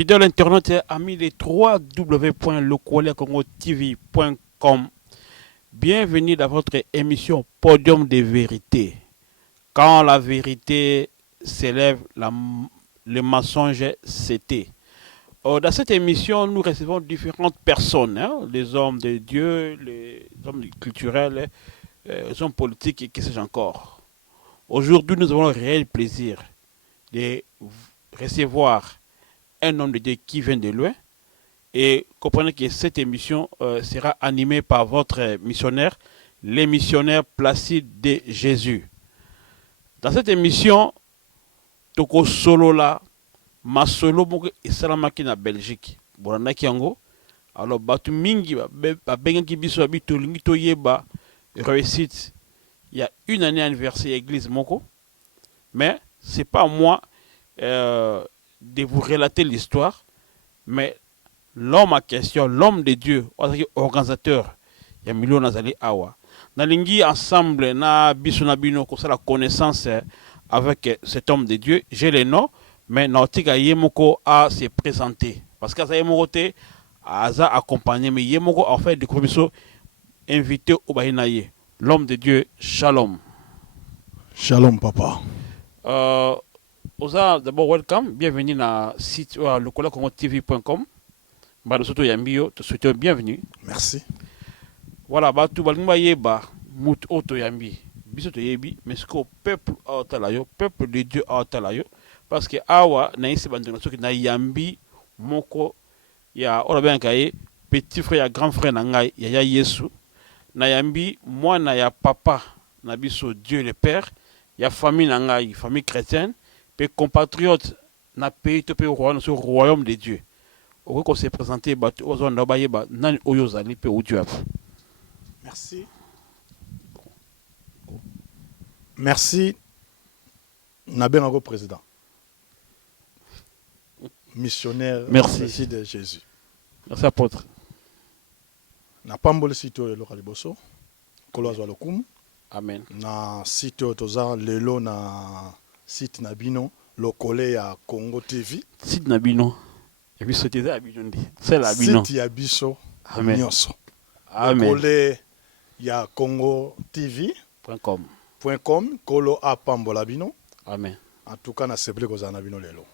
Fidèle internaute, amis les www.lecoleacongotv.com. Bienvenue dans votre émission Podium de vérité. Quand la vérité s'élève, le mensonge s'éteint. Dans cette émission, nous recevons différentes personnes, hein, les hommes de Dieu, les hommes culturels, les hommes politiques et que sais-je encore. Aujourd'hui, nous avons le réel plaisir de recevoir un homme de Dieu qui vient de loin. Et comprenez que cette émission sera animée par votre missionnaire, les missionnaires Placide de Jésus. Dans cette émission, toko solo la, ma solo moko esalamaki na Belgique. Bolanda kiango. Alors batu mingi ba bengi biso bitu lingi to yeba réussite. Il y a une année anniversaire église moko. Mais c'est pas moi de vous relater l'histoire, mais l'homme en question, l'homme de Dieu, organisateur, il y a millions d'années awa. Nalingi ensemble na biso na bino ko la connaissance avec cet homme de Dieu. J'ai les noms, mais nautika yemoko a se présenter parce que ça yemoko te aza accompagné, mais yemoko en fait de commission invité au bahinaye. L'homme de Dieu, Shalom. Shalom papa. Oza d'abord welcome, bienvenue na site lecoleacongotv.com. Bah surtout yambio, te souhaitons bienvenue. Merci. Voilà, bah tout balingba yeba mut auto yambi. Biso to yebi, mais ce qu'au peuple atalayo, peuple de Dieu atalayo, parce que awa na isi bandona soki na yambi moko ya ola bien kaye petit frère ya grand frère na ngai ya Yesu. Na yambi mwana ya papa na biso Dieu le Père, ya famille na ngai, famille chrétienne, pe compatriote na pays to pe royaume de Dieu. Qu'on s'est présenté Merci. Merci. Nabengo président. Missionnaire. Merci de Jésus. Merci apôtre. Na pambole sito elo kaliboso. Kolwazo lokumu. Amen. Na sito toza lelo na site nabino lokole ya Congo TV. Site nabino. Et puis c'était Abidjan. C'est l'Abidjan. Site Abiso. Amen. Nyonso. Amen. Lokole ya Congo TV.com. Kolo a pambola bino. Amen. En tout cas, na seble ko zana bino lelo.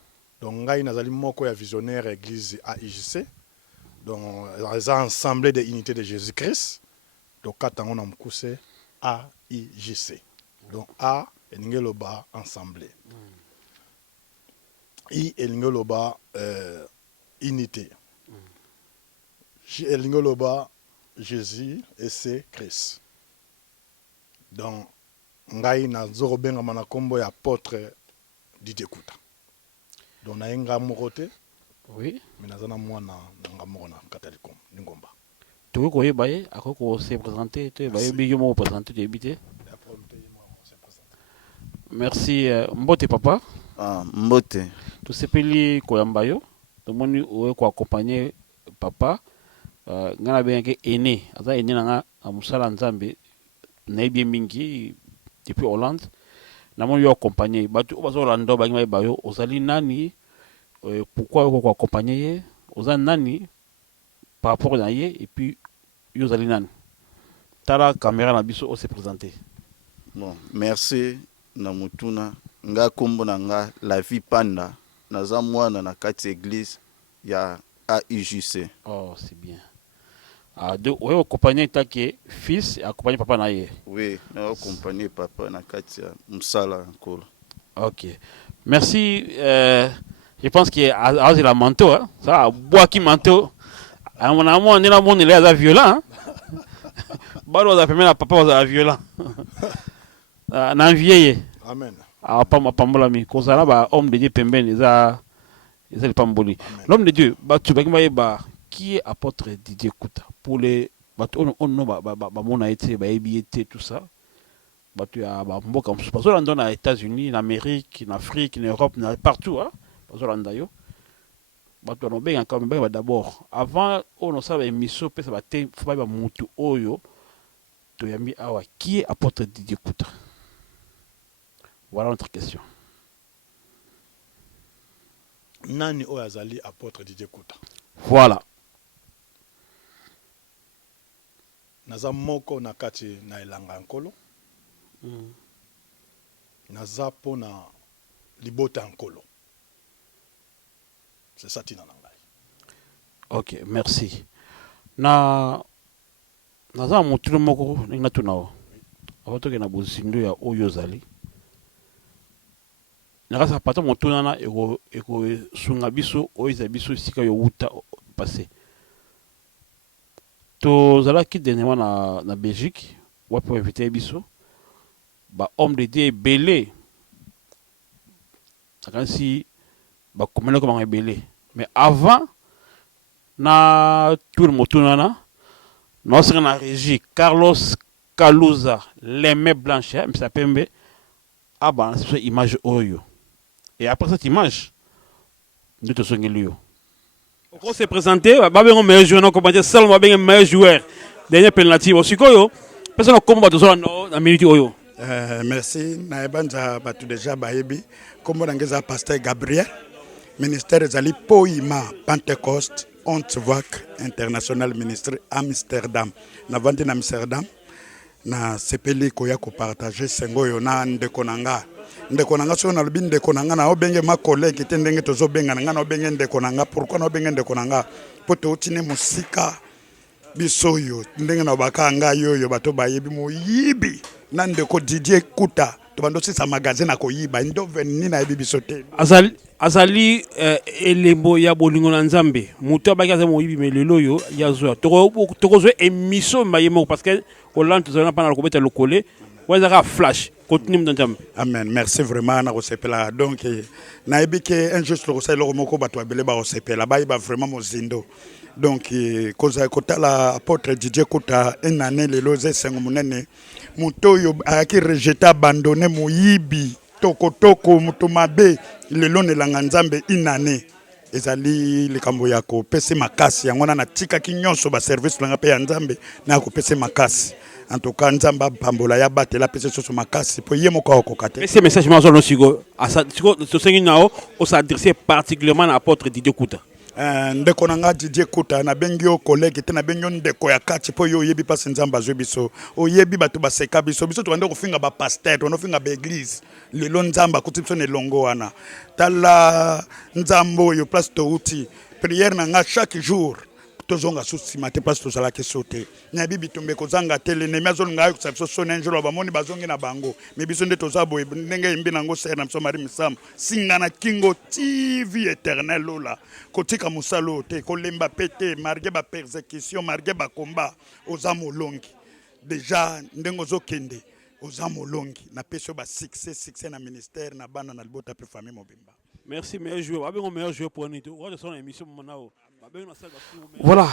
Donc ngai nazali moko ya visionnaire église AIJC. Donc les assemblées de unité de Jésus-Christ. Donc katango na mukuse AIJC. Donc A elingeloba assemblée. I elingeloba unité. J elingeloba Jésus et c'est Christ. Donc ngai na zoro benga mana kombo ya apôtre Didier Kouta. Donc na enga morote. Oui. Mais nazana mwana nga mona Catalikom Ngomba. Tu ko yebaye akoko se présenter te baye biyo mo présenter te bité. Merci Mbote papa. Ah Mbote. Tu sepeli ko yambayo. To moni o ko accompagner papa ngana benga aîné, aza aîné nga amusala nzambe na bien mingi depuis Hollande. Na moni yo accompagner batu bazo lando ba ngima bayo ozali nani pourquoi ko accompagner oza nani par rapport à ye et puis yo ozali nani. Tala caméra na biso o se présenter. Bon, merci na mutuna nga kombo na nga la vie panda naza mwana na kati église ya AIJC. Oh, c'est bien. Ah, de ouais accompagner take fils et accompagner papa na ye. Oui, na accompagner papa na kati ya musala encore. OK. Merci je pense que à la manteau hein. Ça bois qui manteau. À mon amour on est là mon il est violent. Balo za pemela papa za violent. Na vieille. Amen. Ah pas ma pambola mi ko ça là ba homme de Dieu pembeni za le pamboli. L'homme de Dieu ba tu ba qui est apôtre Didier Kouta pour les on no ba mona été ba ebiété tout ça. Ba tu a ba mboka msusu parce que dans les États-Unis, en Amérique, en Afrique, en Europe, partout hein. Parce que là ba tu no benga quand même d'abord avant on ça ba émission pesa ba te faut ba mutu oyo to yambi awa qui est apôtre Didier Kouta. Voilà notre question. nani oyo azali apôtre Didier Kuta. Voilà. Naza moko na kati na elanga nkolo. Naza po na libota nkolo. C'est ça tina nangai. Ok, merci. Naza motulu moko ninga tunao. Awotoke na bozindo ya oyo zali. Nakasa pata motuna na eko sunga biso oiza biso sika yo wuta passé. To zalaki dernièrement na Belgique, wapi invité biso. Ba homme de Dieu belé. Akansi ba komela ko ba belé. Mais avant na tout le motuna na notre na régie Carlos Kaluza les mains blanches, mais ça pembe ah bah c'est une image oyo. Et après cette image, nous te sommes liés. On s'est présenté, Babé meilleur joueur, on commence seulement Babé meilleur joueur. Dernier penalty aussi koyo. Personne combat de zone na minute oyo. Merci na ebanja batu déjà bayebi comme ngeza pasteur Gabriel ministère ezali Poima Pentecost Ontwak International Ministry Amsterdam. Na vandi na Amsterdam na sepeli koya ko partager sengo yo na ndeko nanga so na lobi ndeko nanga na obenge ma collègue te ndenge tozo benga nanga na obenge ndeko nanga pourquoi na obenge ndeko nanga poto utine musika biso yo ndenge na bakanga yo bato bayebi moyibi na ndeko Didier Kuta to bando sisa magazine na koyiba ndo veni na yebi biso te azali elembo ya bolingo na Nzambe muto abakaza moyibi melelo yo yazo tokozo émission mayemo parce que Hollande tozana pas na kobeta lokole wazaka flash continue Nzambe. Amen, merci vraiment na kosepela donc na yebi ke un juste le conseil moko bato abele ba kosepela ba vraiment mozindo donc koza kotala apôtre Didier Kuta une année lelo ze sengo munene muto yo aki rejeter abandonner moyibi toko muto mabe lelo nelanga Nzambe une année ezali likambo ya kopesa makasi yango na tika kinyonso ba service langa pe ya Nzambe na kopesa makasi en tout cas Nzamba pambola ya batela pesa soso makasi po yemo ko kokate. Et ce message mazo no sigo to sengi nao o s'adresser particulièrement à l'apôtre Didier Kuta. Ndeko nanga Didier Kuta na bengi o collègue te na bengi ndeko ya kati po yo yebi pas Nzamba zo biso o yebi batu baseka biso to bande ko finga ba pasteur to no finga ba église lelo Nzamba kuti biso ne longo wana tala Nzambo yo place to uti prière nanga chaque jour tozonga susi mate place to sala ke sauter na bibi tumbe ko zanga tele ne mazo nga ko sabiso sone njolo ba moni bazongi na bango me biso nde tozabo ndenge imbi nango ser na biso mari misam singa na kingo TV éternel lola kotika musalo te ko lemba pété marge ba persécution marge ba combat ozamo longi déjà ndengo zokende ozamo longi na peso ba succès na ministère na bana na libota pe famille mobimba. Merci meilleur joueur. Avec mon meilleur joueur pour nous. On son émission monao. Voilà.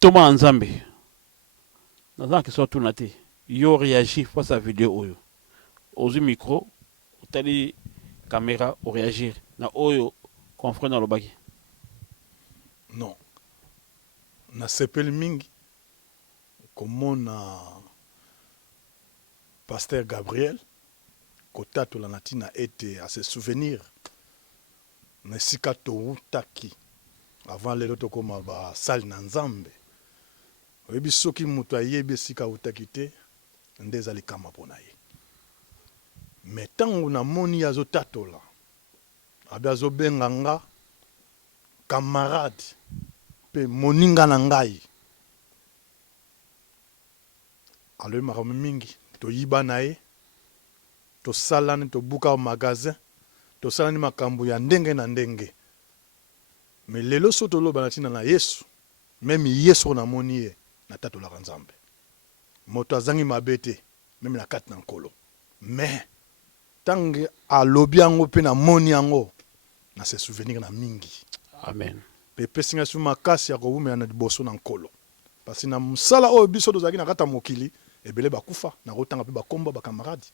Thomas Nzambe. Dans que soit tout naté. Yo réagit face à la vidéo oyo. Ozu micro, tali caméra ou réagir. Na oyo confrère dans le bagi. Non. Na sepel mingi comme na pasteur Gabriel Kotato la natina été à se souvenir na sika to utaki avant lelo to koma ba sal na Nzambe oyebi soki mutu ayebi sika utaki te ndezali kama pona ye mais tangu na moni azo tatola abazo benganga camarade pe moninga na ngai alo makambo mingi to yiba na ye to salani to buka au magasin to salani makambo ya ndenge na ndenge mais lelo soto lo banatina na Yesu même Yesu na moni ye na tato la Nzambe moto azangi mabete même na kati na nkolo mais tangi alobi yango pe na moni yango na se souvenir na mingi. Amen. Pepe singa su makasi ya ko wumela na liboso na nkolo parce na musala oyo biso tozaki na kata mokili ebele bakufa na kotanga pe bakomba ba camarade.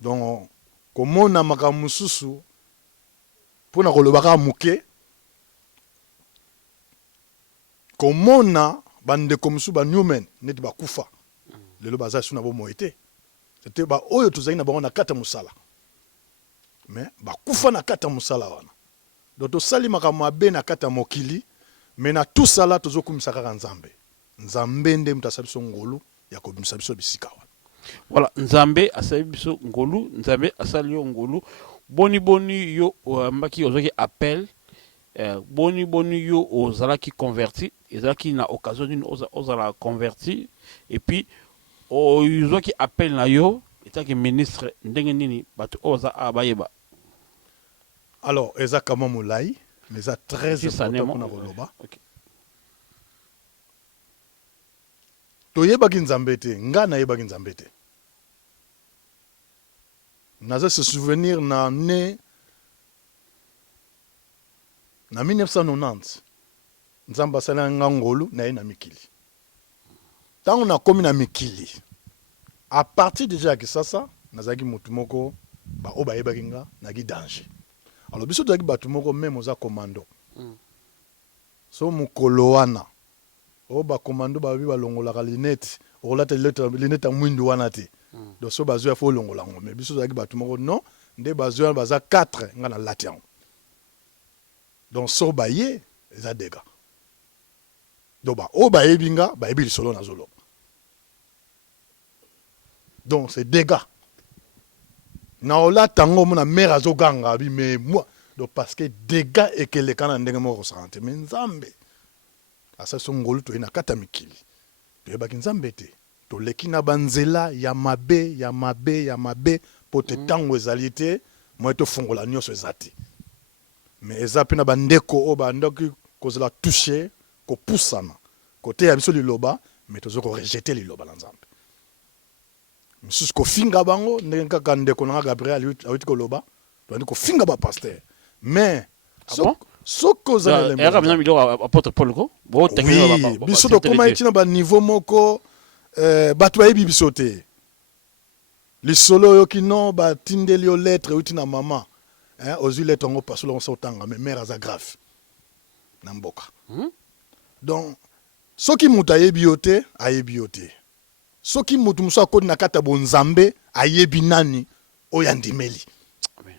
Donc komona makambo mususu pona kolobaka muke komona bande komsu ba newman net bakufa lelo baza suna bo moite c'était ba oyo tozali na bango na kata musala mais bakufa na kata musala wana donc tosali makambo mabe na kata mokili mais na tout ça là tozokumisa kaka nzambe nde mutu asali biso ngolu ya kobimisa biso bisika wana. Voilà, nzambe asali biso ngolu, nzambe asali yo ngolu. Boni yo mbaki ozaki appel, boni yo ozalaki converti, ezalaki na occasion d'une ozala converti, et puis ozaki appel na yo etaki ministre ndenge nini bato oza abayeba. Alors ezaka mamulai mais ça très important pour na koloba. OK. Toyebaki nzambe te, nga nayebaki nzambe te. Naza se souvenir na ne na 1990 nzamba sala nga ngolu na ye na mikili. Tango na komi na mikili, à partir déjà ya Kisasa nazaki mutu moko ba oba yebaki nga naki danger. Alors biso tozaki batu moko même oza commando. So mukolo wana oba commando ba bi balongolaka linete olata linete mwindu wana te. Donc so bazo ya fo longola ngo mais biso tozaki batu moko non nde bazo baza 4 nga na latian. Donc so ba ye eza dega. Donc ba oba yebinga ba yebi solo na zolo. Donc c'est dégâts. Na ola tango mona mère azoganga bi mais moi donc parce que dégâts et que les kana ndenge mo ressentir mais nzambe asa songolu to ina kata mikili to yebaki nzambe te to leki na banzela ya mabe po te tango ezalité moi to fongola nyonso ezati mais ezapi na bandeko o bandoki kozela toucher ko poussana côté ya biso liloba mais tozo ko rejeter liloba na nzambe. Misusu ko finga bango ndenge kaka ndeko na Gabriel awiti ko loba to ko finga ba pasteur mais soko za le era bina miloko apôtre Paul ko bo technique ba biso to koma itina ba niveau moko batu ba yebi biso te li solo yo kino ba tindeli yo lettre uti na mama ozu lettre ngo pasolo so tanga mais mère za grave na mboka. Donc soki muta yebi yote ayebi yote soki mutu muso akodi na kata bonzambe ayebi nani oyandimeli. Amen.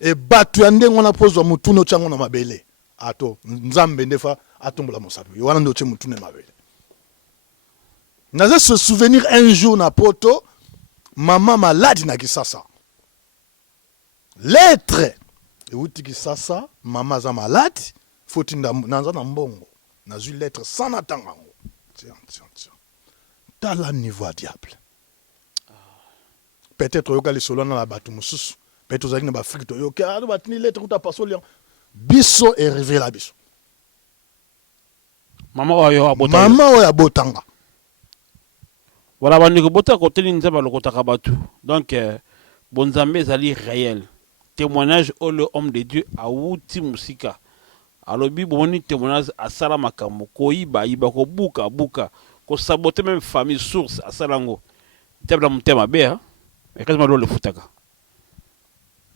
E batu ya ndengo na pozwa mutu no chango na mabele ato nzambe ndefa atombola mosapi wana ndo che mutu ne mabele. Naza se souvenir un jour na poto maman malade na Kisasa lettre e uti Kisasa maman za malade foti nanza na mbongo nazu lettre sana tangango tiens tala niveau diable. Peut-être yoka li solo na la batu mususu peut-être ozaki na ba Afrique to yoka ado batini lettre kuta pasoli biso est révélé la biso maman oyo abota maman oyo abotanga. Voilà bandeko bota ko teli nzamba lokotaka batu donc bonzambe ezali réel témoignage au le homme de Dieu a wuti musika alobi boni témoignage asala makambo koyiba ko buka ko saboter même famille source asalango tebla mutema be et quasiment le futaka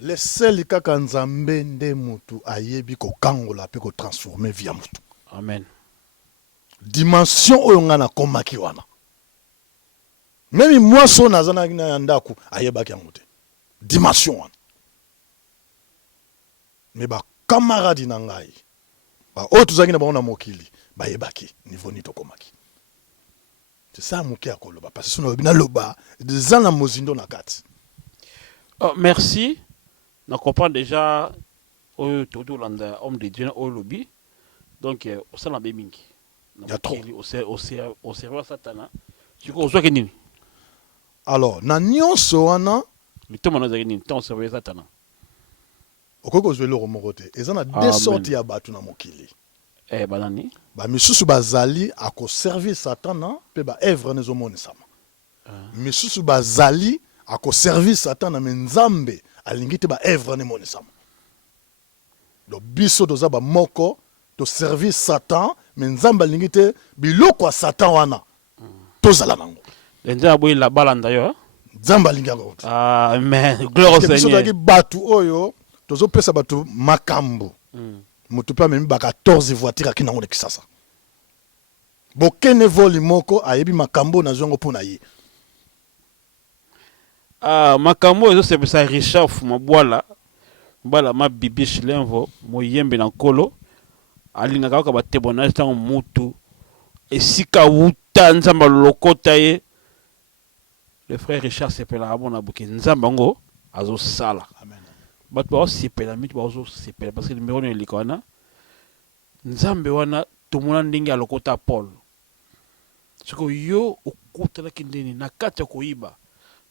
le seul kaka nzambe nde mutu ayebi ko kangola pe ko transformer via mutu. Amen. Dimension oyo ngana komaki wana même moi so nazana na ndaku ayebaki yango te dimension wana mais ba camarade na ngai ba o tuzaki na baona mokili ba yebaki niveau ni tokomaki. C'est ça mon cœur koloba parce que sono bina loba des ans na mozindo na kati. Oh, merci. On comprend déjà au tout landa homme de Dieu au lobby. Donc au sein la bemingi. Il y a trop. Au serveur satana. Tu crois que nini? Alors na nyonso wana le temps on a nini temps serveur satana. Okoko zwelo romorote. Ezana deux sortes ya batu na mokili. Banani ba misusu bazali ako servir Satan pe ba œuvre nezo monisama. Misusu bazali ako servir Satan na nzambe alingi te ba œuvre ne monisama. Do biso doza ba moko to servir Satan mais nzambe alingi te biloko ya Satan wana tozala nango. Nzambe boy la balanda yo. Nzambe alingi ngo. Amen. Gloire au Seigneur. Biso daki batu oyo tozo pesa batu makambo. Mutu pa même ba 14 voitures ki nango de Kisasa. Bokene voli moko ayebi makambo na zongo pona ye. makambo ezo sepesa Richard Fumabwala mbala mabibi shilemvo moyembe na nkolo alingaka kaka batebonage ntango mutu esika wuta nzambe alolokota ye. Le frère Richard sepelaka bona boke nzambe yango azosala bato baosepela miti bazosepela parce que numéro oyo elika wana nzambe wana tomona ndenge alokota Paul siko yo okutalaki ndeni na kati ya koyiba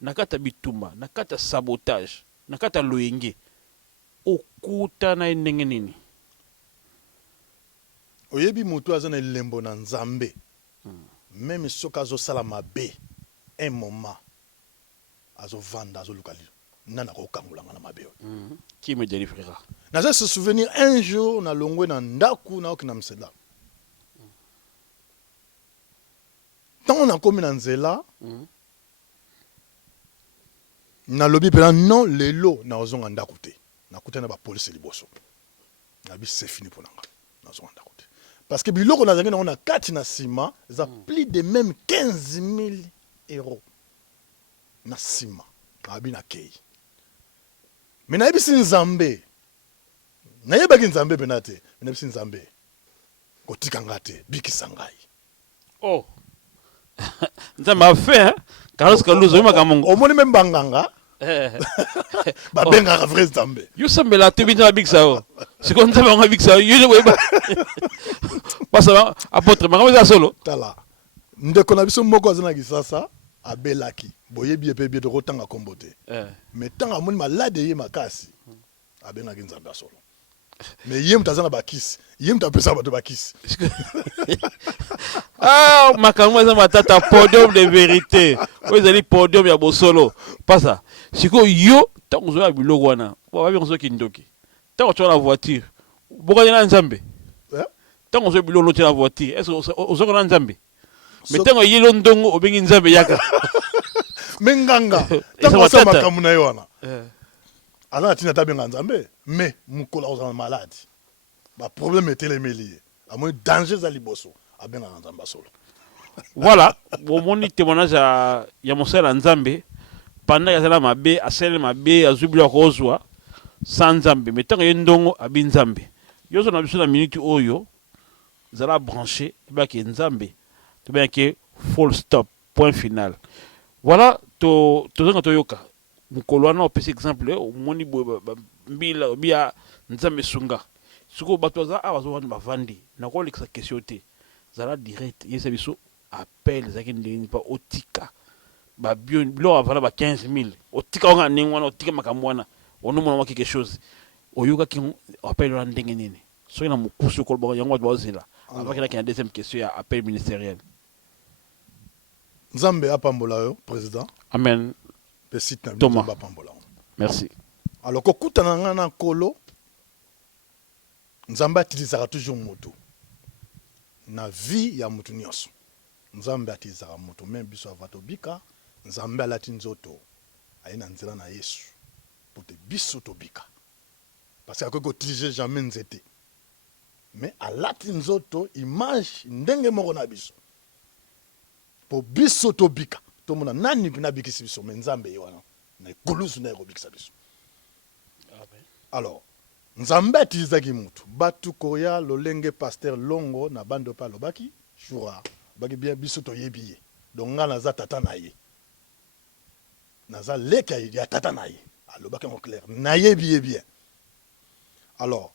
na kati ya bitumba na kati ya sabotage na kati ya loyenge okutana ye ndenge nini. Oyebi mutu aza na elembo na nzambe même soki azosala mabe un moment azovanda azoluka nana kokangolanga na mabe oyo qui me délivrera. naza se souvenir un jour na longwe na ndaku naoki na msela ntango nakomi na nzela nalobi mpena non lelo naozonga ndaku te nakutana bapolisi liboso nabi c'est fini mpo nanga nazonga ndaku te parce que biloko nazangi nango na kati na nsima eza plus de même 15 000 euros na nsima nabi nakei me nayebisi nzambe nayebaki nzambe mpena te me nayebisi nzambe kotika nga te bikisa ngai. Oh nzambe afe Carlos Kaluza oyo makambo omoni mpe mbanganga babengaka vrai nzambe yo sambela te binza bikisa o siko nzambe ngo bikisa yo boyeba pasa apôtre makambo za solo tala ndeko na biso moko azana kisasa abelaki boyebi epe bie tokotanga kombo te me ntango amoni malade ye makasi abengaki nzambe ya solo me ye mutu aza na bakisi ye mutu apesaka bato bakisi. Makambo eza matata podium de vérité oyo ezali podium ya bosolo pasa siko yo ntango ozoya biloko wana babenga soki ndoki ntango otyoka na voiture bokani na nzambe ntango ozoya biloko lotia na voiture est ce ozoko na nzambe me ntango yelo ndongo obengi nzambe yaka me nganga ntango asa makambo na ye wana aza na ntina tabenga nzambe me mokolo akozala maladi baproblème etelemeli ye amoni danger eza liboso abengaka nzambe solo. Voilà bomoni témoignage ya mosala nzambe pendant yazala mabe asele mabe azubila kozwa sans nzambe mais ntango ye ndongo abi nzambe yozo na biso na minute oyo zala branché ebaki nzambe tobengaki full stop point final. Voilà tozonga toyoka mokolo wana opesi exemple omoni boye mbila bia nzambe sunga siko bato baza awa bazowani bavandi nakolekisa question te zala direct yesa biso appel zaki ndeni pa otika ba bio bilo avala ba 15 000 otika onga ndenge wana otika makambo wana onomona mwa quelque chose oyoka ki appel wana ndenge nini soki na mokusu kolba yango bazela avaki na ki na deuxième question ya appel ministériel. Nzambe apambola yo président. Amen. Pesite na Thomas apambola. Merci. Alors kokutana nga na kolo Nzambe atilisaka toujours moto na vie ya moto nyonso. Nzambe atilisaka moto même biso avato bika Nzambe alati nzoto aina nzela na Yesu pour te biso to bika parce que ko utiliser jamais nzete mais alati nzoto image ndenge moko na biso pour biso to bika to mona nani na bikisi biso mais Nzambe wana na kolusu na ko bikisa biso. Alors Nzambe atilisaki mutu batu koya lolenge pasteur longo na bando pa lobaki shura baki bien biso to yebiye donc nga naza tata na ye naza leka ya tata na ye alobaki en clair na yebiye bien. Alors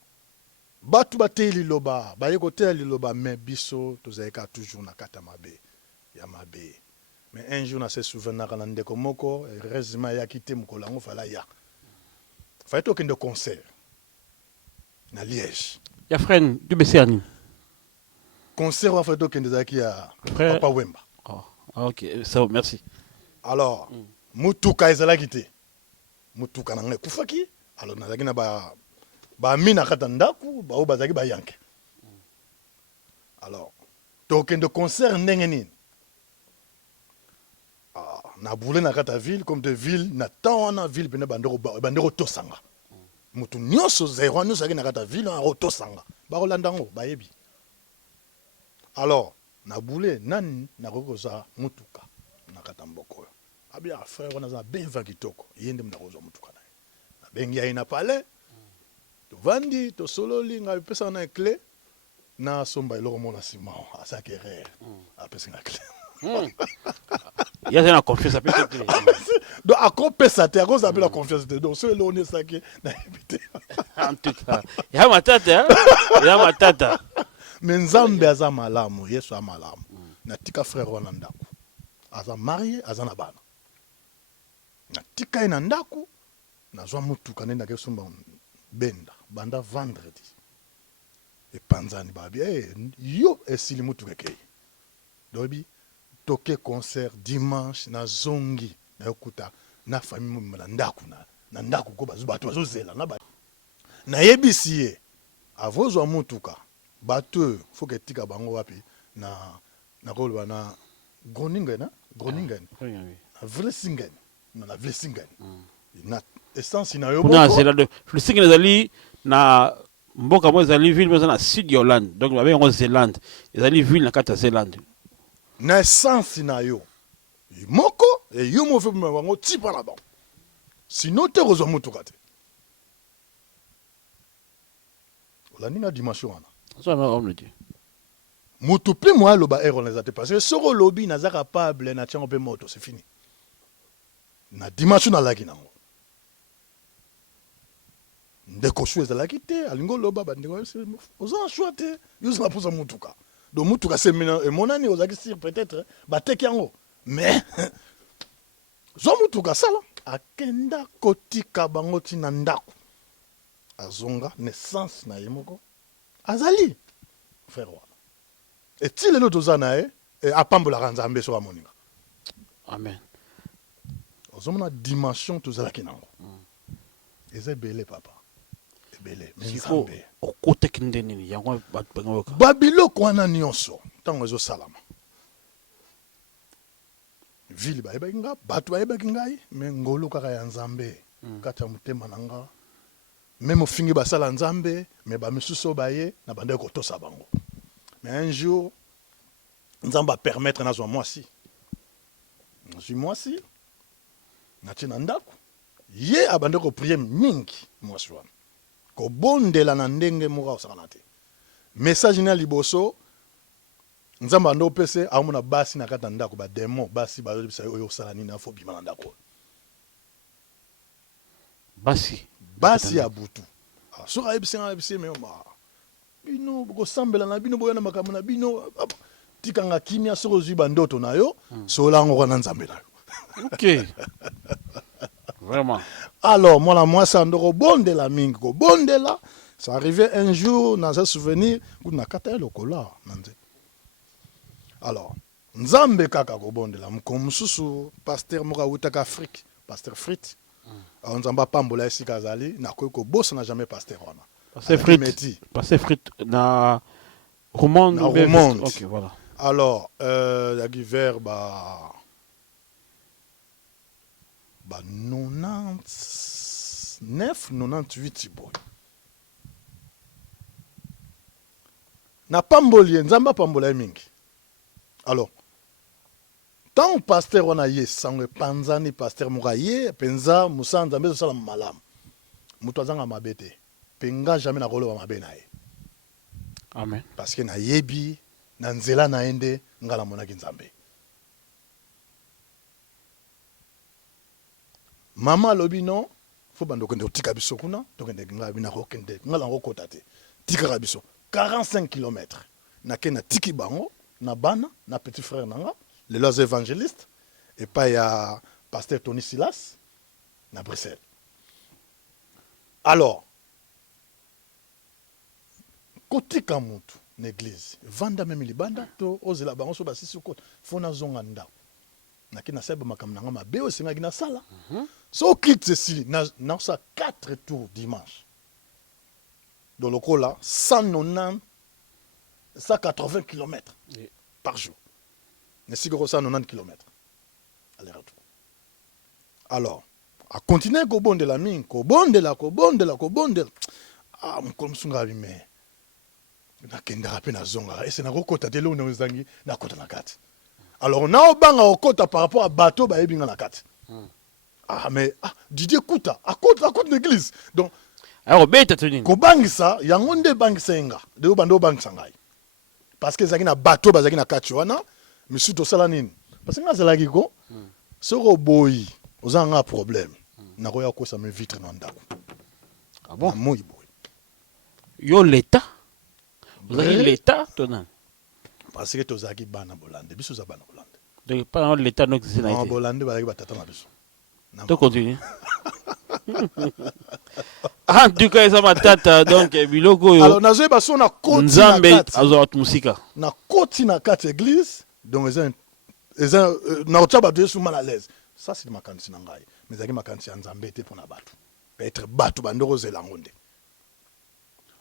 batu bateli loba baye koteli loba mais biso tozaleka toujours na kata mabe ya mabe mais un jour na se souvenir na ndeko moko heureusement ya kité mukolango fala ya fallait token de concert na Liège. Ya frère du Besserni. Concert wa fait token des aki ya Papa Wemba. Oh, OK, ça merci. Alors, mutuka ezala kité. Mutuka nanga kufaki. Alors nazaki na ba mina kata ndaku ba o bazaki ba yanke. Alors, token de concert ndenge nini? Na boule na kata ville comme de ville na tawana ville bena bandero tosanga. Mutu nyonso zero nyonso aki na kata ville na rotosanga ba rolandango ba yebi. Alors na boule nani na kokoza mutuka na kata mboko. abia frère wana za benva kitoko yende mnakozwa mutuka naye bengi ya ina pale tovandi tosololi ngai pesa na clé na somba eloko mona simao asakere apesa na clé Il y a une confiance à peut-être. donc akopesa te akozapela confiance te donc so elone sake na ebite En tout cas, il y a ma tête, hein? Il y a ma tête. mais nzambe aza malamu yesu amalamu natika frère wana ndako aza marié aza na bana natika ye na ndako nazwa mutuka nde ndake somba benda banda vendredi epanzani babi yo esili mutuka ekei dobi toke concert dimanche na zongi nayokuta na famille moma na ndako na ndako ko bato bazozela na nayebisi ye avozwa mutuka bato faut que tika bango wapi na koloba na Groningen na Vlissingen na Vlissingen na essence na yo Kuna Zélande. Vlissingen ezali na mboka mo ezali ville mo na sud de Hollande. Donc ba bengo Zélande. Ezali ville na kati ya Zélande. na essence na yo moko et yo mo fe bango tipa na bango sinon te kozwa mutuka te olandi na dimension wana Ça va homme le Dieu. mutu pe moi loba eroneza te parce que soko lobi naza capable na tiango pe moto c'est fini na dimension na laki nango ndeko shu ezalaki te alingo loba bandeko oza choix te yo za posa mutuka donc mutuka c'est monani ozaki sur peut-être bateki yango mais zo mutuka sala akenda kotika bango tina ndako azonga naissance na ye moko azali frère wana eti lelo toza na ye apambolaka nzambe so amoninga Amen. ozomona dimension tozalaki nango eza ebele papa ebele Il faut au côté kindeni yango bango. babiloko wana nyonso ntango ezosalama ville bayebaki nga bato bayebaki ngai me ngolu kaka ya nzambe kati ya motema na nga me mofingi basala nzambe me bamisusu baye na bande kotosa bango mais un jour nzambe apermettre nazwa mwasi nazwi mwasi natie na ndako ye abande koprie mingi mwasi wana kobondela na ndenge moko akosakana te message na liboso nzambe ando pese aomona basi na kati na ndako bademo basi bazobisa oyo osala nini afo bima na ndako basi ya butu soki ayebisanga ayebisi me bino kosambela na bino boya na makambo na bino tikanga kimia soki ozwi bandoto na yo solango kana nzambe na yo Ok. Vraiment. alors mwana mwasi ando kobondela mingi kobondela ça arrivait un jour naza souvenir kuna nakata ya lokola na nzete alors nzambe kaka kobondela moko mosusu pasteur moko awutaka afrique pasteur frit nzambe apambola esika azali nakoki kobosa na jamais pasteur wana Passer frites na Romonde. Na Romonde. Ok, voilà. alors yaki vers 99 98 boy na pamboli nzambe apambola ye mingi alors tant pasteur wana ye sango epanzani pasteur moko ye mpenza mosala nzambe ezosala malamu moto azanga mabe te mpenga jamais nakoloba mabe na ye Amen. parce que nayebi na nzela na ye nde nga namonaki nzambe mama alobi non fo bando kende otika biso kuna tokende nga bina kokende nga lango kota te tikaka biso 45 km nake na tiki bango na bana na petit frère nanga lelo aza évangéliste epai ya pasteur Tony Silas na Bruxelles alors kotika mutu na église vanda meme libanda to ozela bango so basisi kota fo nazonga ndako nake naseba makambo nanga mabe osengaki nasala so quitte ceci na ça 4 tours dimanche dans le coup là 180 km par jour ne si que 190 km aller retour alors à continuer ko bondela mingi ko bondela mokolo sunga bime nakendaka mpe nazongaka ese nakokota te leo na ezangi nakota na kati Alors on a obanga okota par rapport à bateau ba yebinga na kati. Ah mais Didier Kouta à côté l'église. Donc alors beta toni ko bangisa yango nde bangisa nga de obando bangisa ngai. Parce que zaki na bateau bazaki na kati wana misu to sala nini. Parce que nga zalaki ko soko boyi ozanga problème. Na koya ko sa me vitre na ndako. Ah bon? Moi boy. Yo l'état. Vous avez l'état tonan. Parce que tozaki bana bolande biso za bana bolande. Donc pas l'état donc c'est Non naïté. bolande bazaki batata na biso. To continue. En tout cas ça ma tata donc biloko yo. Alors nazo ba so na koti na Nzambe kati. azo musika. Na koti na kati église donc les na otaba de sous mal à l'aise. Ça c'est makanisi na ngai. Mais zaki makanisi ya Nzambe te pona batu. Être batu bandoko zelangonde.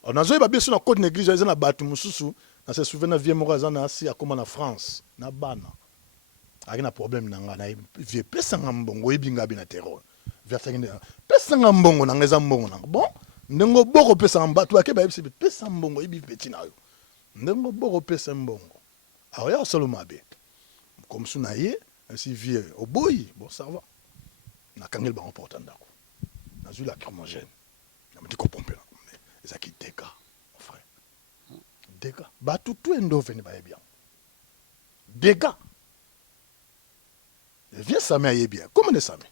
On a ba biso na koti na église eza na batu mususu na se souvenir vie moko za na asi akoma na France na bana. Akina problème na nga na vie pesa nga mbongo ebinga bina terror. Verset pesa nga mbongo na ngeza mbongo na. Bon, ndengo boko pesa mbatu akeba yebisi pesa mbongo ebi petit na yo. Ndengo boko pesa mbongo. Alors ya solo mabe. Comme sou na ye, ainsi vie au boy, bon ça va. Na kangel ba important ndako. Na zu la chromogène. Na me dit ko pomper. Ezaki deka, mon frère. Deka. Ba tout endo veni ba bien. Deka. Viens Samé aye bien. Comment est Samé?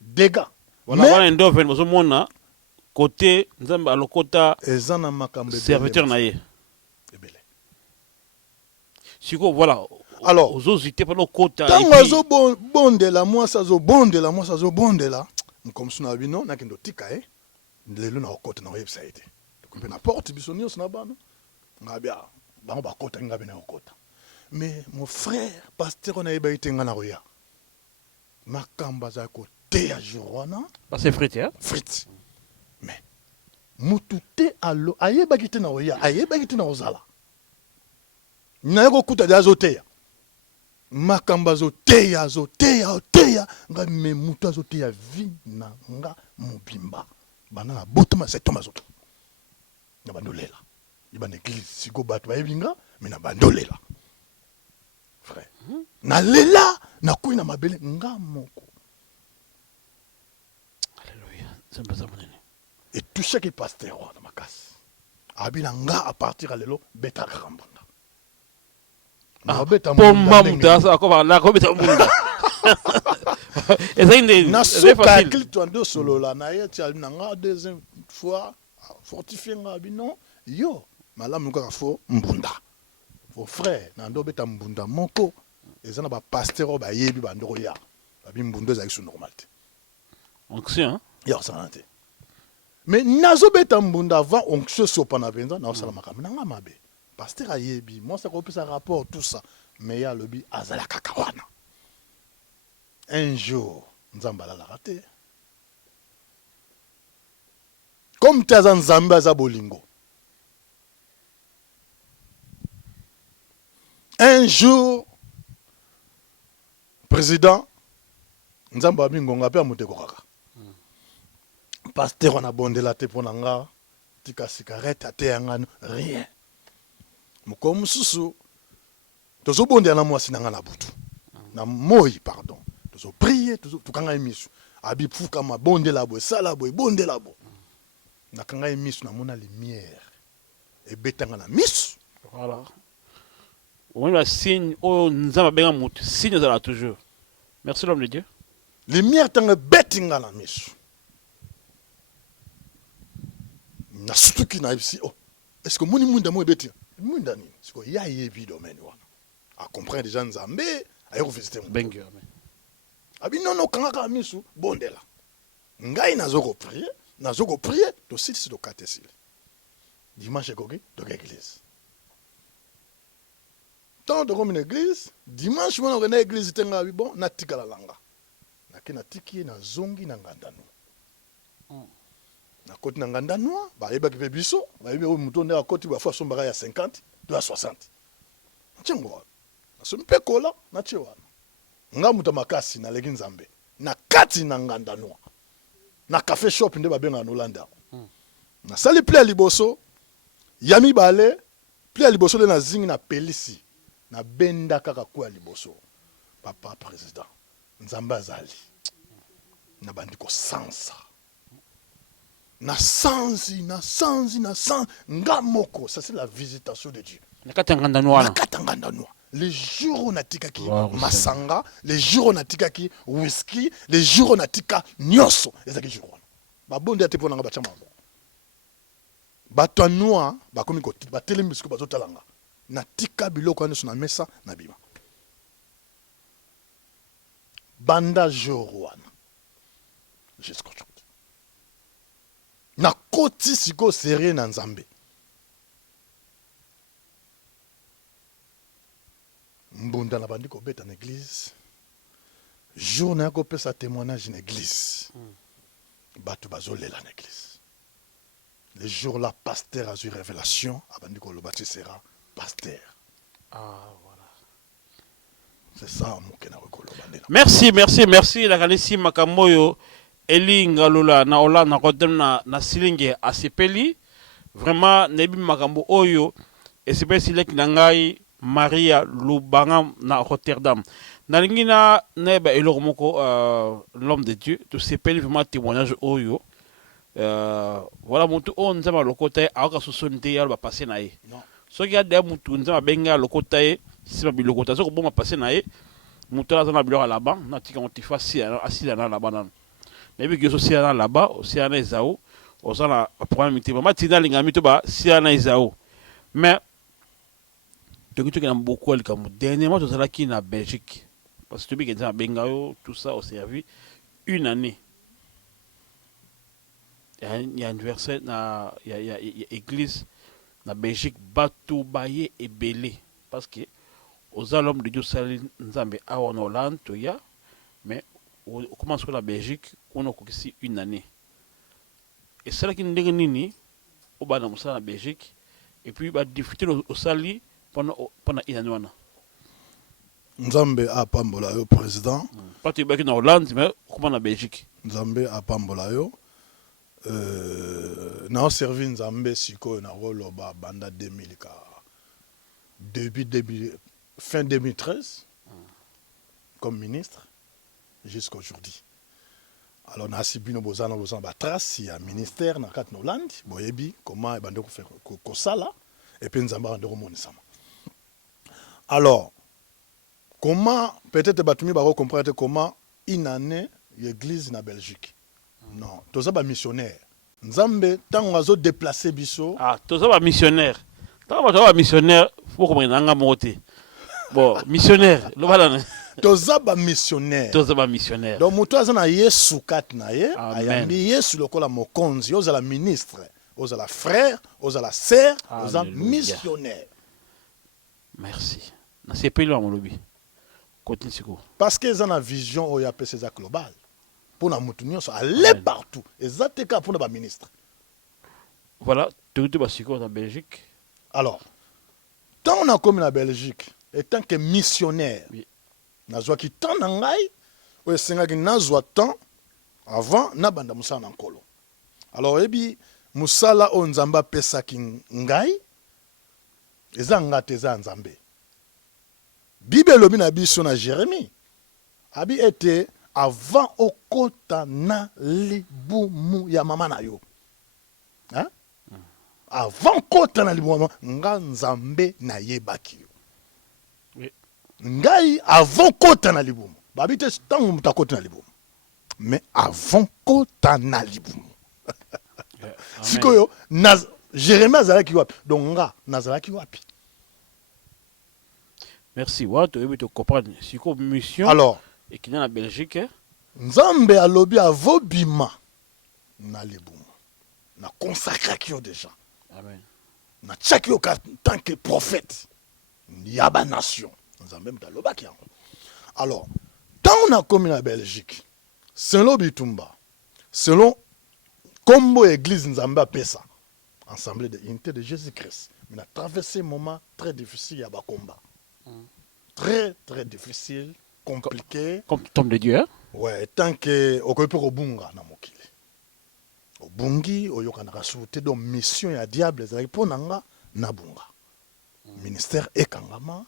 Dega. Voilà voilà ndo fen bozo mona côté Nzambe alokota ezana makambe serviteur na ye. Ebele. Siko voilà. Alors, ozozite pa lokota tango zo bondela moi ça zo bondela. Comme suna bino na kendo tika lelo na okota na yebisa ete. Kumpe na porte bisonio suna bana. Ngabia bango bakota ngabe na okota. Mais mon frère, pasteur, on a été en Aroya. Makamba za ko te a Jirwana. Parce que frite hein. Fritz. Mais mutute alo ayeba kite na oya, ayeba kite na ozala. Na ko kuta da zoteya. Makamba zo teya nga me muta zo teya vina nga mobimba. Bana na botuma c'est Thomas zoto. Na bandolela. Iba na église siko batu ba yebinga, mais na bandolela. Frère. Na lela na kui na mabele nga moko. Alléluia. C'est pas ça mon ami. Et tout ce qui passe terroir dans ma casse. Abila nga à partir à lelo beta rambanda. Na beta Pomba mutasa akoba la ko beta munda. Ezinde na c'est suka facile. clip ando solo la na yeti alina nga deuxième fois fortifier nga bino yo malamu kaka fo mbunda. Vos frères, nando beta mbunda moko, ezana ba pasteur ba yebi ba ndoko ya. Ba mbunda za isu normalité. Onction hein. Ya sanate. Mais nazo beta mbunda avant onction sopana benza na osala makambo na nga mabe. Pasteur a yebi, moi ça kopesa rapport tout ça, mais ya lobi azala kakawana. Un jour, nzamba la raté. Comme tazan nzamba za bolingo. Un jour, président, Nzamba Abingonga pe amuteko kaka. Pasteur on a bondé la te ponanga, tika cigarette ate yangano, rien. Moko mususu, tozo bondé na mwasi nanga na butu. Na moi, pardon. Tozo prier, tozo tukanga emisu. Abi fuka ma bondé la bo, sala bo, bondé la bo. Na kanga emisu na mona lumière. Et betanga na misu. Voilà. On a signe au Nzamba benga mutu. Signe ça là toujours. Merci l'homme de Dieu. Lumière tanga betinga na misu. Na sutuki na ibisi oh. Est-ce que moni munda mo beti? Munda ni. Est-ce que ya yebi domaine wana. A comprendre déjà Nzambe, ayo visiter mon. Bengue amen. Abi non non kanga ka misu bondela. Ngai nazoko prier, to site to katesile. Dimanche koki to église. Tant de comme une église, dimanche on a une église tenga bon na tika la langa. Na kina tiki na zongi na ngandano. Na koti na ngandano ba yeba ki biso, ba yeba o mutonde a koti ba fois sombara ya 50, to ya 60. Tchengo. Na so mpe kola na chewana. Nga muta makasi na legi Nzambe. Na kati na ngandano. Na café shop nde ba benga na Holanda. Na sali plia liboso, yami bale, plia liboso le na zingi na pelisi. na benda kaka kwa liboso papa président nzambe azali na bandiko sansa na sanzi nga moko. Ça c'est la visitation de Dieu. Nakatanganda noir. Les jours on a tikaki masanga, les jours on a tikaki whisky, les jours on a tika nyoso. Ezaki jour. Ba bonde ate pona nga ba chama. Ba to noir ba komi ko ba telemi bisiko ba zotalanga. Na tika biloko ane sona mesa na bima. Banda jour wana. Jusqu'au jour. Na koti siko sérieux na nzambe. Mbunda na bandi ko beta na église. Jour na ko pesa témoignage na église. Batu bazolela na église. Le jour là pasteur a eu révélation, abandi ko lobati sera pasteur. Ah voilà. C'est ça mon kena ko lobandi. Merci la kanisi makamoyo. Eli ngalola na ola na kodem na silinge asepeli vraiment nebi makambo oyo espèce lek nangai Maria Lubanga na Rotterdam nalingi na neba eloko moko l'homme de Dieu to sepeli vraiment témoignage oyo voilà mutu on nzama lokota aka sosonte ya ba passer na ye soki ya de mutu nzama benga lokota ye siba bilokota soko boma passer na ye mutu azana biloko la ban na tika on tifasi asila na la banane. Mais que aussi là-bas, aussi à Naïsaou, aux gens la problème était vraiment tina lingami to ba si à Naïsaou. Mais tu que tu as beaucoup le comme dernièrement tout ça qui na Belgique parce que tu bien que Bengao tout ça au servi une année. Il y a un verset na il y a église na Belgique bateau baye et belé parce que aux hommes de Dieu sali nzambe a en Hollande to ya mais on commence sur la Belgique, on a ici une année. Et c'est là qu'il y a nini au bas de la Belgique, et puis il va discuter au Sali pendant une année. Nzambe a pambola yo président. Pas tu es en Hollande, mais comment en Belgique. Nzambe a pambola yo. Na servi Nzambe siko na rolo ba banda 2000 ka début fin 2013 comme ministre. Jusqu'à aujourd'hui. Alors, na sibino bozana ba trace ya ministère na kat Hollande, boyebi comment bande ko faire ko sala et puis nzamba bande ko monisama. Alors, comment peut-être batumi ba comprendre comment une année l'église na Belgique. Non, toza ba missionnaire. Nzambe tango azo déplacer biso. Ah, toza ba missionnaire. Tango ba missionnaire, faut comprendre nga moté. Bon, missionnaire, le voilà. Tozaba missionnaire. Tozaba missionnaire. Donc mutu azana Yesu kat na ye, ayambi Yesu lokola mokonzi, ozala ministre, ozala frère, ozala sœur, ozala missionnaire. Merci. Na sepeli wa molobi. Continue siko. Parce que ezana vision oya pesa global. Pour na mutu nyonso aller partout. Ezateka pour na ba ministre. Voilà, tu ba siko en Belgique. Alors, tant on a comme la Belgique, et tant que missionnaire. Oui. Nazwa ki tan na ngai o senga ki nazwa tan avant na banda musala na nkolo. Alors ebi musala o nzamba pesa ki ngai eza ngate za nzambe. Bible lobi na biso na Jérémie abi ete avant okota na libumu ya mama na yo. Hein? Avant kota na libumu nga nzambe na yebaki yo. Ngai avant kota na libumu babi te tango mutakota na libumu mais avant kota na libumu sikoyo na Jérémie azalaki wapi donc nga nazalaki wapi. Merci wa to ebi to comprendre siko mission alors et qui na Belgique nzambe alobi avobima na libumu na consacraki yo déjà amen na tchaki yo tant que prophète yaba nation. Alors, tant on a commis la Belgique, selon Bitumba, selon Combo Église Nzamba Pesa, Assemblée de l'unité de Jésus-Christ, on a traversé un moment très difficile à Bakomba. Très, très difficile, compliqué. Comme tombe de Dieu, hein? Ouais, tant que on peut Obunga na mokili. Obungi, oyokana kasute donc mission ya diable, pour nanga na bunga. Ministère ekangama.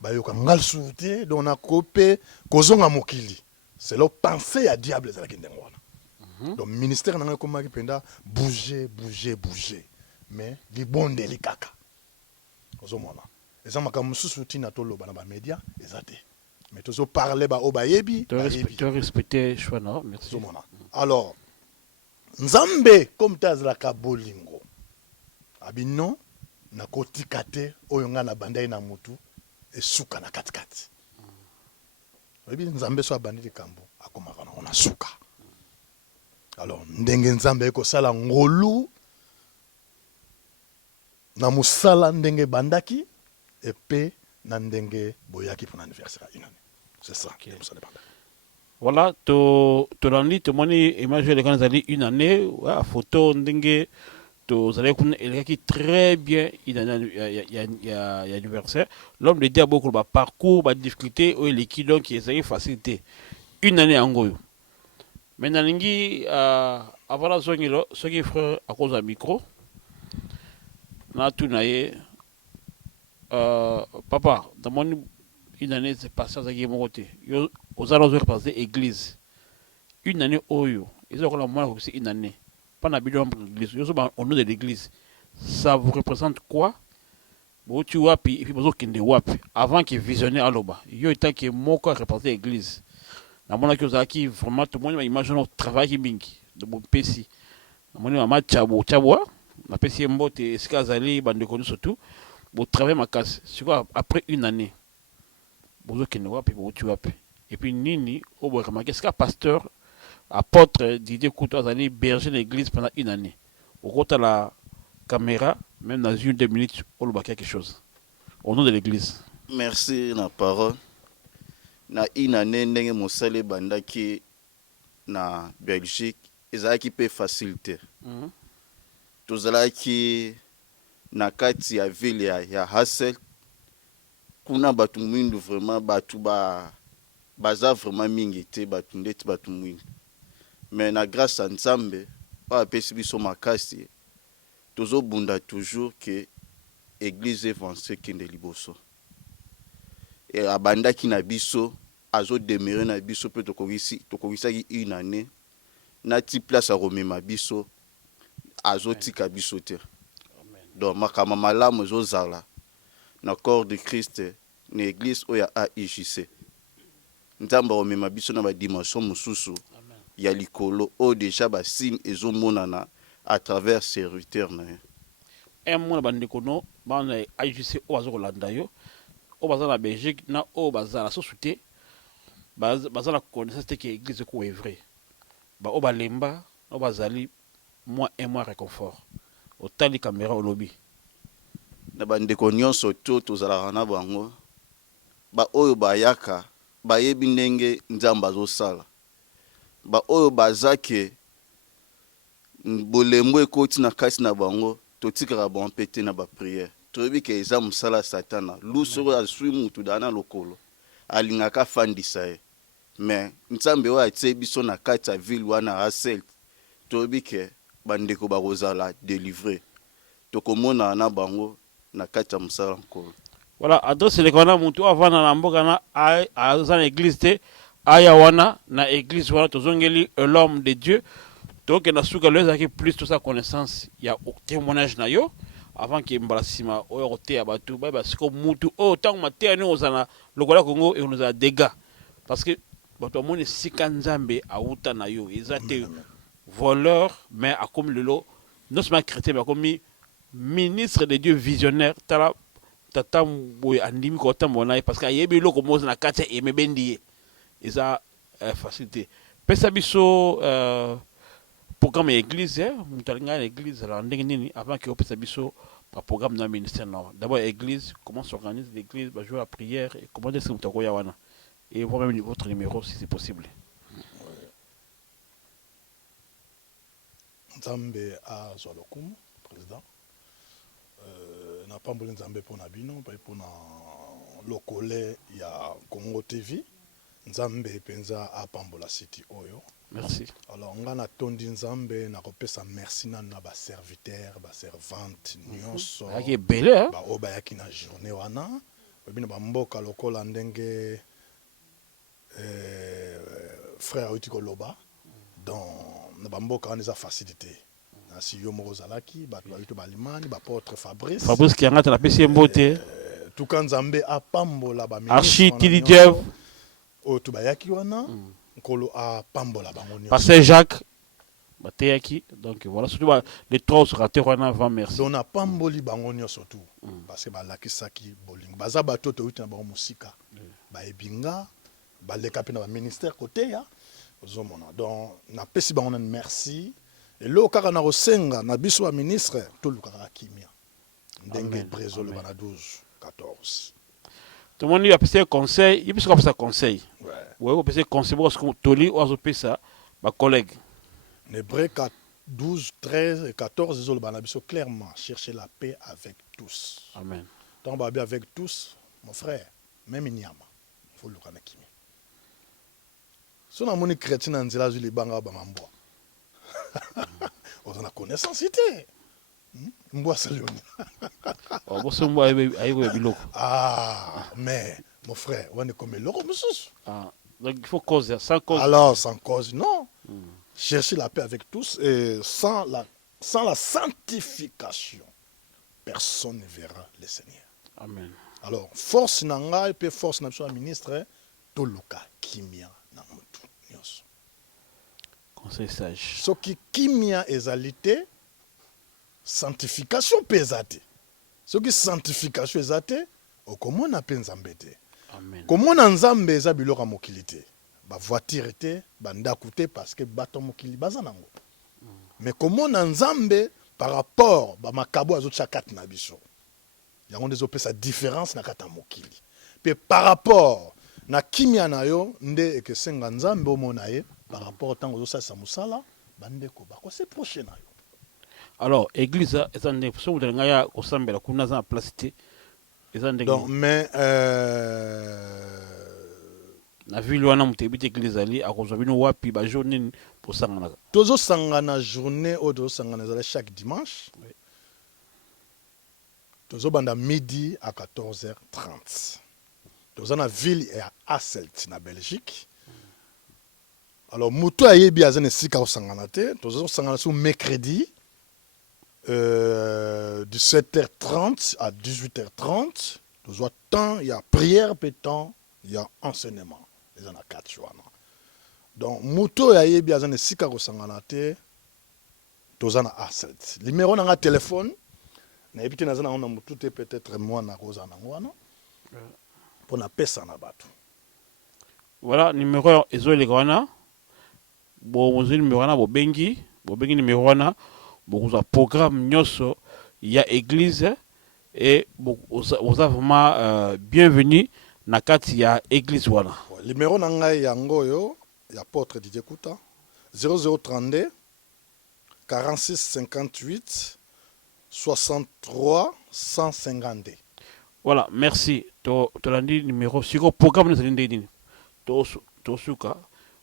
bayoka ngal souté donc na kopé kozonga mokili c'est le pensée à diable za la kende ngwana donc ministère nanga komaki penda bouger mais libondeli kaka ozomona eza makambo susu tina toloba na ba média ezate mais tozo parler ba obayebi tu respecter choix non merci ozomona alors nzambe comme tazalaka bolingo abino na kotika te oyo nga na bandai na mutu esuka na katikati oyebi nzambe so abandi likambo akomaka nango na suka alors ndenge nzambe ekosala ngolu na musala ndenge bandaki epe na ndenge boyaki pour l'anniversaire inane c'est ça okay. Voilà, tu l'as dit, tu m'as dit, imagine quand vous une année, photo, ndenge, vous allez qui très bien, il y a anniversaire. L'homme de Dieu a beaucoup de parcours, de difficultés, ou les qui donc qui essayent facilité. Une année en gros. Maintenant, avant la zone, ce qui est frère à cause d'un micro, na tout naïe, papa, dans mon une année c'est passé à mon côté. Aux alentours passé église. Une année oyo. Ils ont la moins c'est une année. Pas na bidon l'église. Yo au nom de l'église. Ça vous représente quoi? Bon tu wapi et puis besoin kende wapi avant qu'il visionner à l'oba. Yo étant que moko représenter l'église. Na mona que ça qui vraiment tout le monde imagine le travail qui mingi de mon PC. Na mona mama chabo na PC mbote skazali bande connu surtout. Bon travail ma casse. C'est quoi après une année. Et puis Nini, qu'est-ce qu'un pasteur, apôtre Didier Couto a allé berger l'église pendant une année. Au côté de la caméra, même dans une 2 minutes, on voit quelque chose. Au nom de l'église. Merci na parole. Na une année, ndenge mosale bandaki na Belgique, ezalaki pe facilité. Tozalaki na kati ya ville ya Hassel. Kuna batu mwindu vraiment batu baza vraiment mingi te batu ndeti batu mwindu mais na grâce à Nzambe pa apesi biso makasi tozobunda toujours que église avancée kende liboso et abandaki na biso azo demeurer na biso pe tokokisaki une année na ti place a komema biso azo tika biso te donc makama malamu ezozala na corps de Christ na église oya AIJC nzamba omema biso na ba dimension mususu ya likolo o déjà ba signe ezomonana à travers serviteur na mona bandeko no bana AIJC o bazo kolanda yo o baza na Belgique na o baza la société baza la connaissance que église ko est vrai ba o balemba o bazali moi un mois réconfort au tali caméra au lobby na bandeko nyonso to tozalaka na bango ba oyo bayaka bayebi ndenge nzamba azosala ba oyo bazake bolembo ekoti na kasi na bango totikaka bango pete na bapriere toyebi ke eza mosala satana luso oyo azwi mutu dana lokolo alingaka afandisa ye mais nzambe oyo atie biso na kati ya ville wana Hassel toyebi ke bandeko bakozala délivré tokomona na bango na kati ya mosala nkolo. Voilà, adresse le kana mutu avant na mboka na a église te aya wana na église wana tozongeli l'homme de Dieu donc na suka le zaki plus toute sa connaissance il y a témoignage na yo avant que mbalasima oyo te abatu ba siko mutu o tangu matea ni ozana lokola Congo et nous a dégâts parce que bato moni sika nzambe auta na yo ezate voleur mais a comme le lot non seulement chrétien mais comme ministre de Dieu visionnaire tala tata boy andimi ko tambona parce que yebi loko moza na kati e mebendi eza facilité pesa biso programme église mutalinga l'église la ndenge nini avant que pesa biso par programme dans ministère non d'abord église comment s'organise l'église ba jouer la prière et comment est-ce que mutako ya wana et voir même votre numéro si c'est possible. Nzambe a Zolokum président na pamboli nzambe pona bino pa pona lokole ya Congo TV nzambe penza a pambola city oyo. Merci. Alors on a tondi nzambe na kopesa merci na ba serviteur ba servante nyonsoaki belé ba oba yaki na journée wana bino bamboka lokola ndenge frère auti koloba donc na bamboka wana eza facilité nasi yo moko ozalaki bato bayuti balimani baportre Fabrice Kiangata na pesi mbote tuka nzambe apambola Archie Tidjev oyo tubayaki wana nkolo apambola bango nyonso Pasteur Jacques Bateyaki donc voilà surtout les trois orateur wana avant merci donc napamboli bango nyonso tout parce que balakisaki bolingo baza bato toyuti na bango mosika bayebinga baleka mpe na baministère kote ya ozomona donc napesi bango nani merci eloko kaka na kosenga na biso baministre tolukaka kimia ndenge brezo loba na 12 14 tout le monde a passé conseil il peut se faire conseil ouais on peut se conseil parce que toli ou azopesa ba collègue Hébreux 12 13 et 14 ils ont le clairement chercher la paix avec tous amen donc babi avec tous mon frère même inyama faut le kana kimi so na moni chrétien na nzela zuli banga ba mambo on a connaissance ité mbwa salioni oh boso mbwa ayiwe biloko mais mon frère on est comme loko mususu donc il faut cause sans cause alors sans cause non chercher la paix avec tous et sans la sanctification personne ne verra le Seigneur amen alors force nanga et puis force na biso ministre toluka kimia na mutu nyonso conseil sage soki kimia ezalité sanctification pe ezate soki sanctification ezate okomona pe nzambe te amen komona nzambe eza biloko mokili te bavoitire te bandako te parce que bato mokili baza nango mais komona nzambe par rapport bamakabo azotia kati na biso yango nde ezopesa différence na kati ya mokili mpe par rapport na kimia na yo nde ekesenga nzambe omona ye par rapport ntango ozosalisa mosala bandeko bakose proche na yo alors église eza ndenge so mutu ngai ya kosambela kuna aza na place te eza ndenge donc mais na ville wana mutu ebi te église ali akozwa bino wapi bajour nini posanganaka tozosangana journée oyo tozosangana ezala chaque dimanche tozobanda midi à 14h30 toza na ville ya Hasselt na Belgique alors mutu ayebi aza na esika kosangana te tozosangana sur mercredi 17h30 à 18h30 tozwa temps ya prière pe temps ya enseignement eza na 4 wana donc mutu oyo ayebi aza na esika kosangana te toza na Hasselt numéro nanga telefone nayebi te naza nango na mutu te peut-être mwana akoza nango wana mpo napesa na bato voilà numéro ezoleka wana bozwi numéro wana bobengi numéro wana bokozwa programme nyonso ya église et oza vraiment bienvenu na kati ya église wana numéro na ngai yango oyo ya apôtre Didier Kuta 0032 46 58 63 152 voilà merci tolandi numéro siko programme nezali nde nini tosuka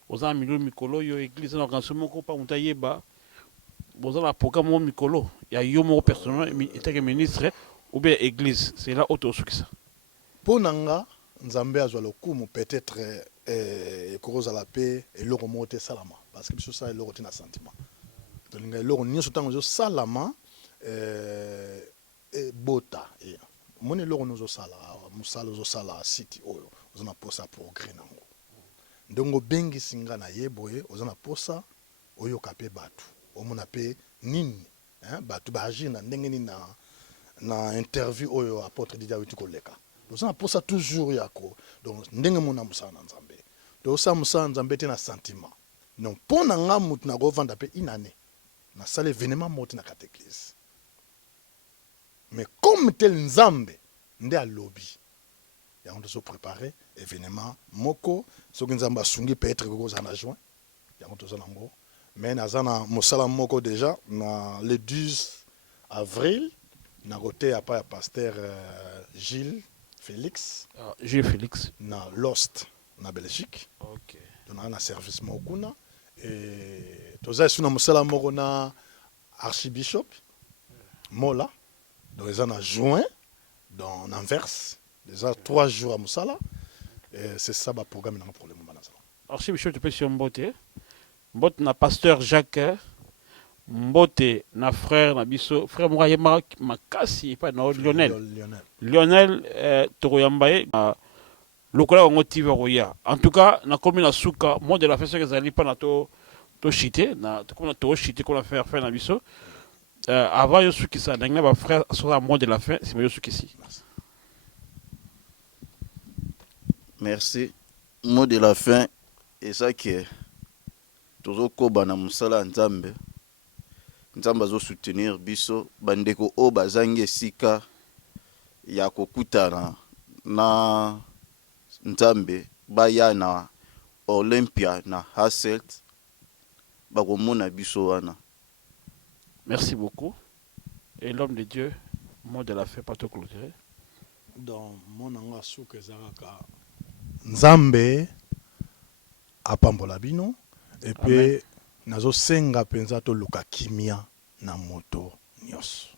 oza na milio mikolo yo église na organisation moko mpa moto ayeba boza na programme mo mikolo ya yo moko personnellement etake ministre ou bien église c'est là oyo tosukisa mpo na nga nzambe azwa lokumu peut-être ekozala mpe eloko moko te esalama parce que biso osala eloko te na sentiment tolinga eloko nyonso ntango ezosalama ebota moni eloko nozosala mosala ozosala site oyo oza na posa ya progrès nango ndenge obengisi nga na ye boye oza na posa oyoka mpe bato omona mpe nini bato baagir na ndenge nini na interview oyo apôtre Didier awuti koleka toza na posa toujours yako donc ndenge mona mosala na nzambe tosala mosala na nzambe te na sentiment donc mpo na nga motu nakovanda mpe inane nasala événement moko te na kati église mais comme tel nzambe nde alobi yango tozopréparé événement moko soki nzambe asungi peut-être kokozala na juin yango toza nango mais naza na mosala moko déjà na le 12 avril na kote ya pa ya pasteur Gilles Félix na Lost na Belgique okay. Tona na service moko kuna et toza esu na mosala moko na archibishop Mola donc eza na juin dans Anvers Déjà 3 jours à Moussala. Et c'est ça le programme pour le moment. Alors, si je te peux sur Mbote, Mbote na pasteur Jacques, Mbote na frère na biso, frère Mourayema Makasi, pas na Lionel. Lionel Toroyambaye, Lokola Ongo TV Roya. En tout cas, na komi na suka, moi de la fête que zali pas na to chité, na comme na to chité qu'on a fait na biso. Avant yo suki ça, na ba frère sur la mot de la fin, c'est yo suki ici. Merci. Mot de la fin, et ça qui est toujours koba na musala nzambe. Nzambe zo soutenir biso bandeko o bazangi sika ya kokutana na nzambe baya na Olympia na Hasselt bakomona biso wana. Merci beaucoup. Et l'homme de Dieu, mot de la fin, pas tout clôturer. Donc, mon anga souke zaraka Nzambe apambola bino et puis nazo senga penza to luka kimia na moto nyos.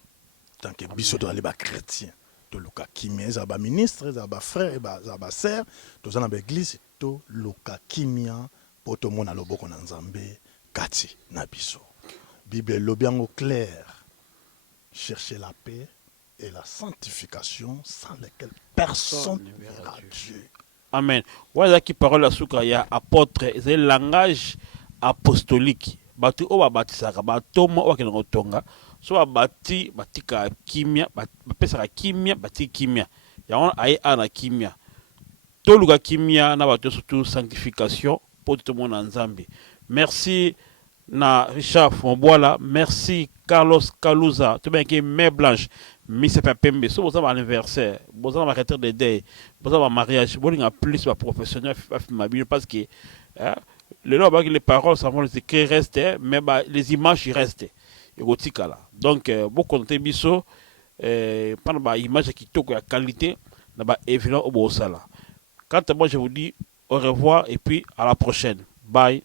Tant que biso to ali ba chrétien to luka kimia za ba ministre za ba frère za ba sœur to za na ba église to luka kimia poto mona loboko na Nzambe kati na biso. Bible lobiango clair. Chercher la paix et la sanctification sans lesquelles personne ne verra Dieu. Amen. Voilà qui parole à souka ya apôtre, c'est le langage apostolique. Batu oba batisaka batomo wa kengo tonga. So bati batika kimia, bapesa kimia, bati kimia. Ya on aye ana kimia. Toluga kimia na batu surtout sanctification pour tout le monde en Zambie. Merci na Richard Fomboala, merci Carlos Kaluza, tout bien qui est Mère Blanche, Miss Pembe, so vous avez un anniversaire, vous avez un retraite de deuil, vous avez un mariage, vous avez plus de professionnels parce que les paroles, ça les écrits restent, mais les images ils restent. Donc, beaucoup de biso, pendant l'image qui toque la qualité, là évidemment au beau sala. Quant à moi, je vous dis au revoir et puis à la prochaine. Bye.